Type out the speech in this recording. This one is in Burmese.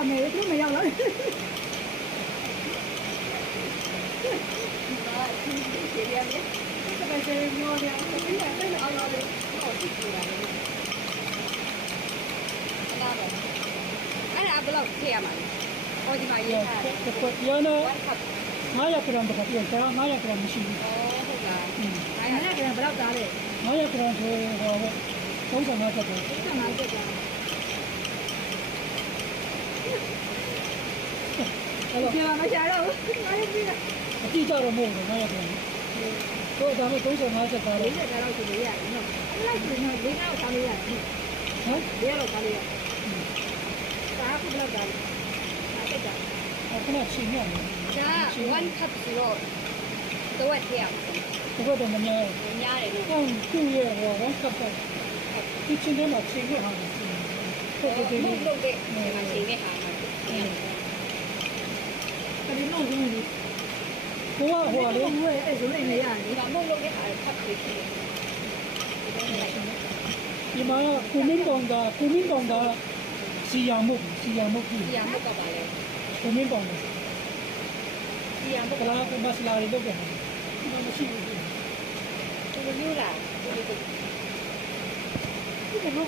ပါမယ်သူမရောက်တော့ဒီရမယ်စပယ်ဆေးမျိုးရအောင်ဒီကအဲ့လိုအောင်လို့ဟောကြည့်ကြတာလေအဲ့ဒါဘယ်လောက်ထည့်ရမှာလဲဟောဒီမှာရေးထားတယ်ရနော်900 gram တခါပြန်တာ900 gram မရှိဘူးဟုတ်လား900 gram ဘယ်လောက်သားလဲ900 gram ဆိုဟော35ချက်ပဲ35ချက်ကြာအဲ့လိုပြောမချတော့ဘူးငါရေးပြီးတာအကြည့်ကြတော့မဟုတ်ဘူး900 gram တော့ဒါမဲ့35ချက်သား40ချက်တော့ဆိုလို့ရတယ်နော်အဲ့လောက်ဆိုရင်၄လောက်သားလို့ရတယ်ဟမ်၄လောက်သားလို့ရတယ်ဒါကဘယ်လောက်သားလဲဒါတက်တာအခုနချင်းရမယ်ဒါ1 cup ဆိုတော့တော့ထည့်ရမှာဒီကတော့မများများတယ်နော်ဟုတ်သူ့ရဲ့ဟော1 cup ပဲဒီချင်းထဲမှာချင်းခဲ့ဟာတယ်ဟုတ်ကဲ့ဟုတ်ကဲ့ဒီမှာချင်းခဲ့ဟာမှာဒီလိုမျိုးလေးဟိုကဟိုလေအဲ့ဇုံးနေရတယ်ဒီမှာမုတ်လို့ခဲ့ဟာဖတ်ပြီးဖြစ်တယ်ဒီမှာကုမင်းကောင်တာစီယာမုတ်စီယာမုတ်ကပါလေကုမင်းကောင်တာစီယာမုတ်ကလာကမစလာရီလုပ်ခဲ့တယ်မရှိဘူးဒီလိုမျိုးလားဒီလို